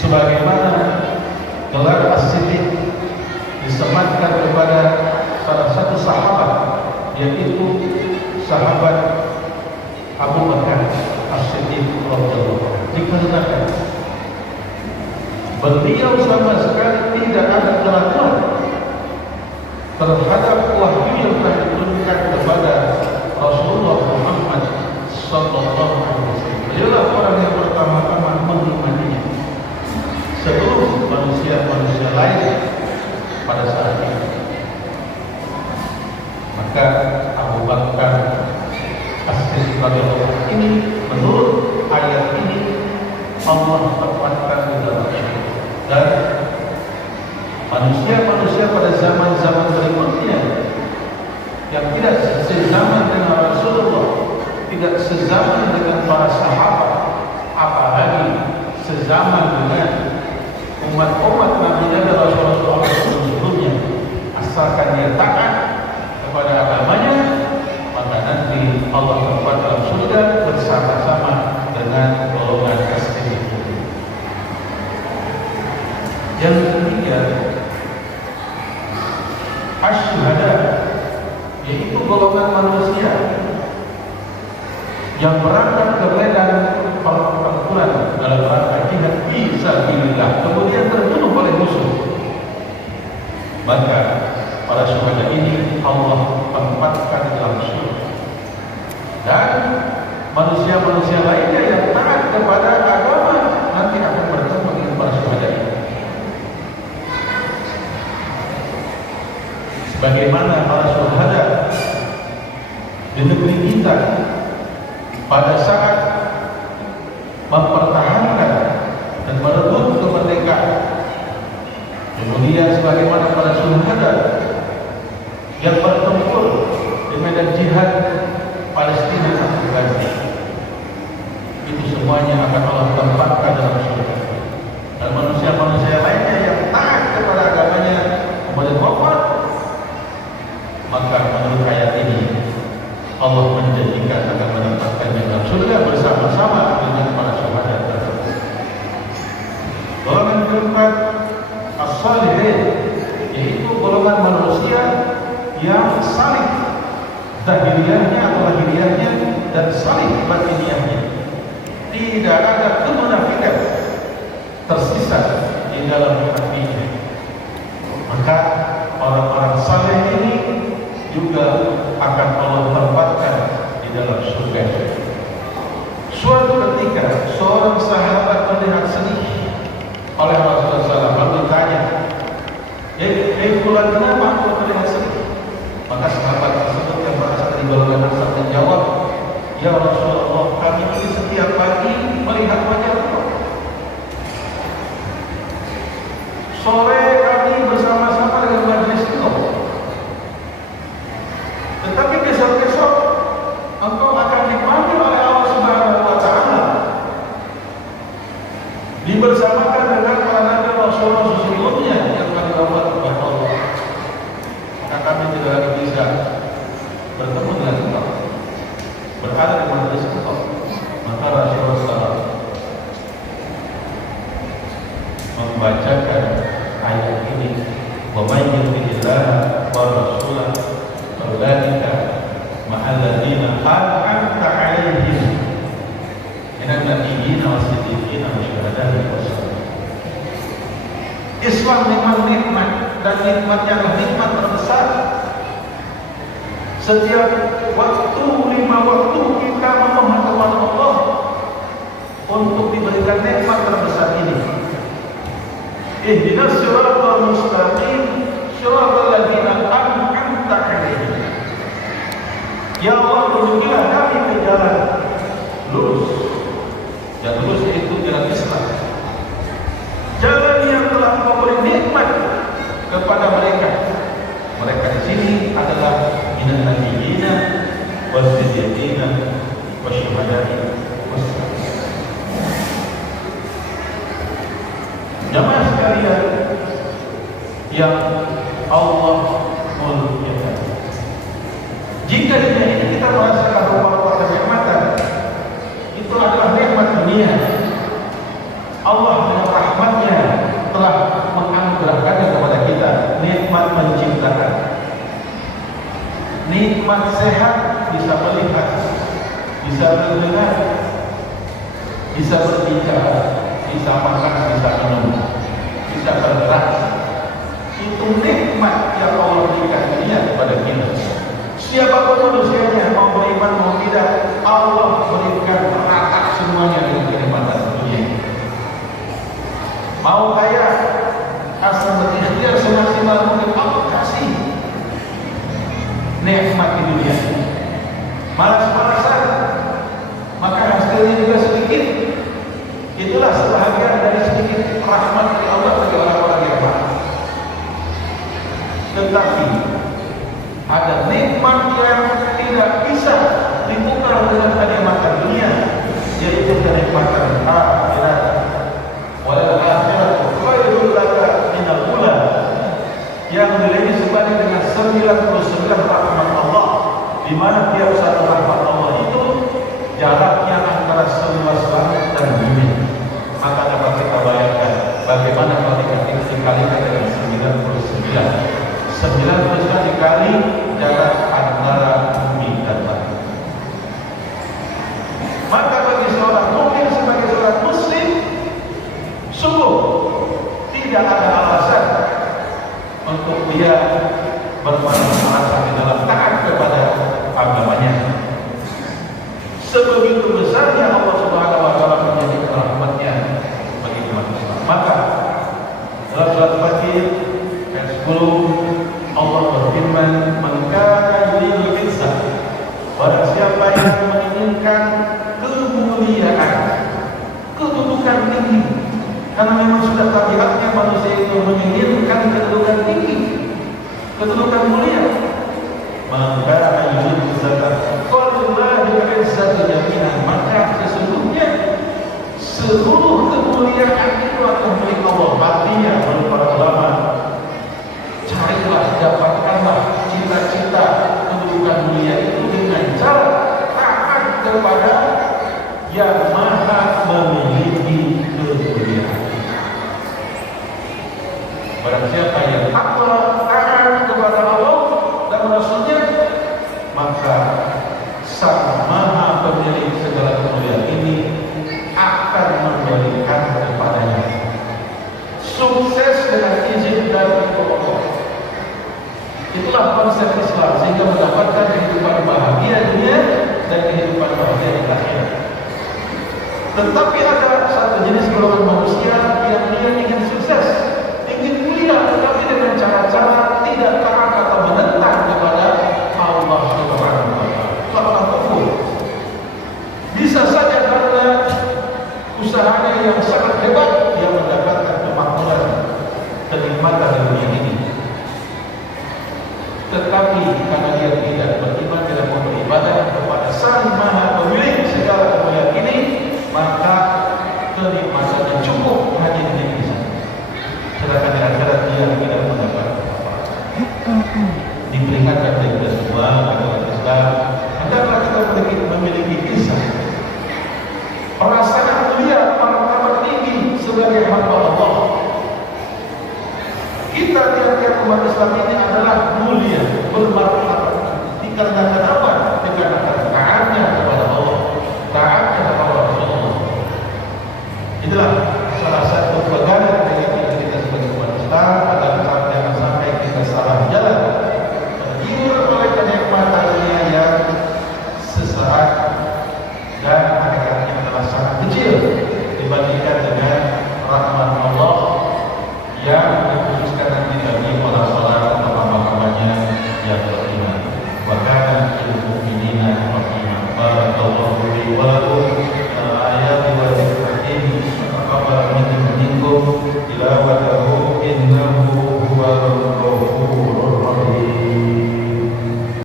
sebagaimana gelar As-Siddiq disematkan kepada salah satu sahabat, yaitu sahabat Abu Bakar As-Siddiq radhiyallahu anhu, dikarenakan beliau sama sekali tidak ada keraguan terhadap wahyu yang telah diturunkan kepada Rasulullah Muhammad sallallahu alaihi wasallam. Beliaulah orang yang pertama-tama mengimaninya sebelum manusia-manusia lain pada saat itu. Maka Abu Bakar As-Siddiq radhiyallahu anhu ini, menurut ayat ini, Allah tempatkan di dalam syurga. Dan manusia-manusia pada zaman-zaman berikutnya yang tidak sezaman dengan Rasulullah, tidak sezaman dengan para sahabat, apalagi sezaman dengan umat-umat Nabi dan Rasulullah sebelumnya, asalkan dia taat kepada agamanya, maka nanti Allah tempat dalam surga bersama-sama dengan golongan As-Siddiq. Yang ketiga, Asy-Syuhada, yaitu golongan manusia yang berangkat ke medan pertempuran dalam rangka jihad fisabilillah, kemudian terbunuh oleh musuh. Maka para syuhada ini Allah tempatkan dalam surga. Dan manusia-manusia lainnya yang taat kepada agama nanti akan bertemu dengan para syuhada ini. Sebagaimana para syuhada di negeri kita pada saat mempertahankan dan merebut kemerdekaan, kemudian sebagaimana para syuhada yang bertempur di medan jihad Palestina atau Gaza, itu semuanya akan Allah tempatkan dalam surga. Dan manusia-manusia lainnya yang taat kepada agamanya kemudian wafat, maka menurut ayat ini Allah menjanjikan akan menempatkannya dalam surga bersama-sama dengan para syuhada tersebut. Golongan keempat, as-salihin, yaitu golongan manusia yang salih zahiriyahnya atau lahiriahnya dan salih batiniahnya. Tidak ada kemunafikan tersisa di dalam hatinya. Maka orang-orang saleh ini juga akan Allah tempatkan di dalam surga. Suatu ketika seorang sahabat terlihat sedih oleh Rasulullah SAW, lalu ditanya, fulan, kenapa aku terlihat sedih? Maka sahabat tersebut yang berasal dari golongan Ansar menjawab, ya Rasulullah, kami ini setiap pagi melihat wajahmu. Sore kami bersama-sama dengan majelis itu. Tetapi besok-besok engkau akan dipanggil oleh Allah Subhanahu wa Ta'ala, dibersamakan dengan para nabi Rasulullah sebelumnya yang kami rawat kepada Allah. Maka kami tidak lagi bisa bertemu dengan engkau, berada di majelis engkau. Maka Rasulullah SAW membacakan ayat ini, wa may yuti'illah wa rasulah faulaika ma'al ladzina an'amta 'alaihim minan nabiyyin was-siddiqin wasyuhada'i was-shalihin. Islam memang nikmat, dan nikmatnya adalah nikmat terbesar. Setiap waktu, 5 waktu kita memohon kepada Allah untuk diberikan nikmat terbesar ini. Ihdinas siratal mustaqim, siratal ladzina an'amta 'alaihim. Ya Allah, tunjukilah kami ke jalan lurus. Jalan lurus itu jalan Islam, jalan yang telah Engkau beri nikmat kepada mereka. Mereka di sini adalah minan nabiyyin was-siddiqin wasyuhada'i was-shalihin. Jamaah sekalian yang Allah muliakan, jika di dunia ini kita merasakan rupa-rupa kenikmatan, itu adalah nikmat dunia. Allah dengan rahmat nikmat sehat, bisa melihat, bisa mendengar, bisa berbicara, bisa makan, bisa minum, bisa bergerak. Itu nikmat yang Allah berikan dunia kepada kita. Siapapun manusianya, mau beriman mau tidak, Allah berikan rata semuanya dengan kenikmatan dunia. Mau kaya, asal berikhtiar semaksimal mungkin, Allah kasih nikmat di dunia. Malas-malasan, maka hasilnya juga sedikit. Itulah sebahagian dari sedikit rahmat dari Allah bagi orang-orang yang malas. Tetapi ada nikmat yang tidak bisa ditukar dengan kenikmatan dunia, yaitu kenikmatan akhirat. Walal akhiratu khairul laka minal ula, yang nilainya sebanding dengan 99 rahmat Allah, di mana tiap satu rahmat Allah itu jaraknya antara seluas langit dan bumi. Maka dapat kita bayangkan bagaimana kalau dikalikan dengan 99 dikali jarak antara bumi dan langit. Maka bagi seorang mukmin sebagai seorang muslim, sungguh tidak ada alasan untuk dia bermalas-malasan di dalam taat kepada agamanya. Sebegitu besarnya Allah Subhanahu wa taala menjadi rahmatnya bagi umat Islam. Maka dalam surat Fatih ayat 10 Allah berfirman, "Man kana yuridul izzah", barang siapa yang menginginkan kemuliaan, kedudukan tinggi. Karena memang sudah tabiatnya manusia itu menginginkan kedudukan tinggi, kedudukan mulia. Maka yuridul izzah qalillahi izzatu jami'an, maka sesungguhnya seluruh kemuliaan itu akan milik Allah. Artinya menurut para ulama, carilah, dapatkanlah cita-cita kedudukan mulia itu dengan cara taat kepada yang maha memiliki kemuliaan. Barang siapa yang takwa, taat kepada Allah dan Rasulnya, maka Sang Maha Pemilik segala kemuliaan ini akan memberikan kepadanya sukses dengan izin dari Allah. Itulah konsep Islam, sehingga mendapatkan kehidupan bahagia dunia dan kehidupan bahagia di akhirat. Tetapi ada satu jenis golongan manusia yang dia ingin sukses, ingin mulia, tetapi dengan cara-cara tidak taat atau menentang kepada Allah Subhanahu wa taala. Karena kufur. Bisa saja karena usahanya yang sangat hebat, dia mendapatkan kemakmuran, kenikmatan di dunia ini. Tetapi karena dia tidak beriman, tidak mau beribadah kepada Sang Maha Pemilik segala kemuliaan ini, maka kenikmatannya cukup hanya di dunia ini. Sedangkan di akhirat dia tidak mendapat apa-apa. Diperingatkan oleh kita semua, agama Islam, hendaklah kita memiliki kisah, perasaan mulia, martabat tinggi sebagai hamba Allah. Kita tiap-tiap umat Islam ini adalah mulia, bermartabat. Dikarenakan apa? Dikarenakan taatnya kepada Allah, taatnya kepada Rasulullah. Itulah salah satu pegangan